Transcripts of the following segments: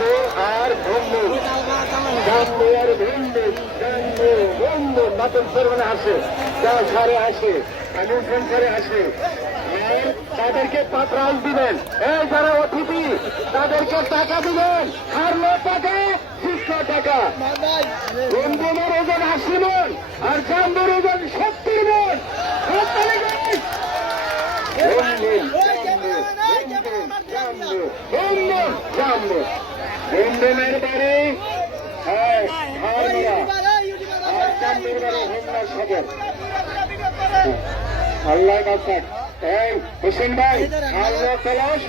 জাম্বু আর ভম্বু, জাম্বু আর ভম্বু, জাম্বু ভম্বু নতুন সরবনে আসে, যা সারে আসে, অনুষ্ঠান সারে আসে। আর তাদেরকে প্রাইজ দিবেন, এই যারা অতিথি তাদেরকে টাকা দিবেন, হারলে টাকা 600 টাকা। ভম্বুমের ওজন 80 মন আর জাম্বুর ওজন 70 মন। ভম্বুমের বাড়ি আর জাম্বুর বাড়ি হোমনা সদর। আল্লাহ বাসাক। এই হোসেন ভাই আল্লাহ কলস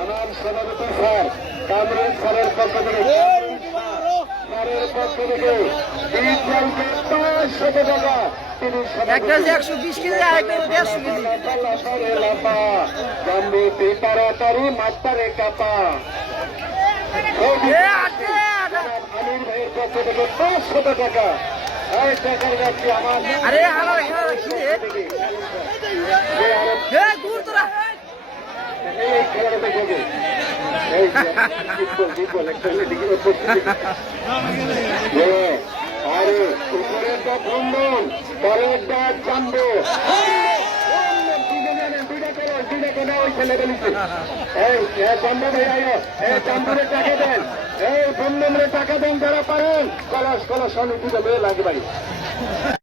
আমার সভাপতি স্যার কামরুল স্যারের পক্ষ থেকে স্যারের পক্ষ থেকে 500 টাকা তিনি একটা 120 কেজি আর একটা 150 কেজি। জাম্বু তাড়াতাড়ি মাত্রারে কাপা। আমির ভাইয়ের পক্ষ থেকে 500 টাকা। এই টাকার গাছটি আমার আরে আমার কি রে এ দূর তোরা এই খেলাটা দেখবে এই ফুটবল একটা দিকে আরে উপরের দা ভ্রমণ পরের দা জাম্বু টাকা দেন, এই ভ্রমণের টাকা দেন যারা পারেন। কলস কলস অনেক দিকে মেয়ে লাগে ভাই।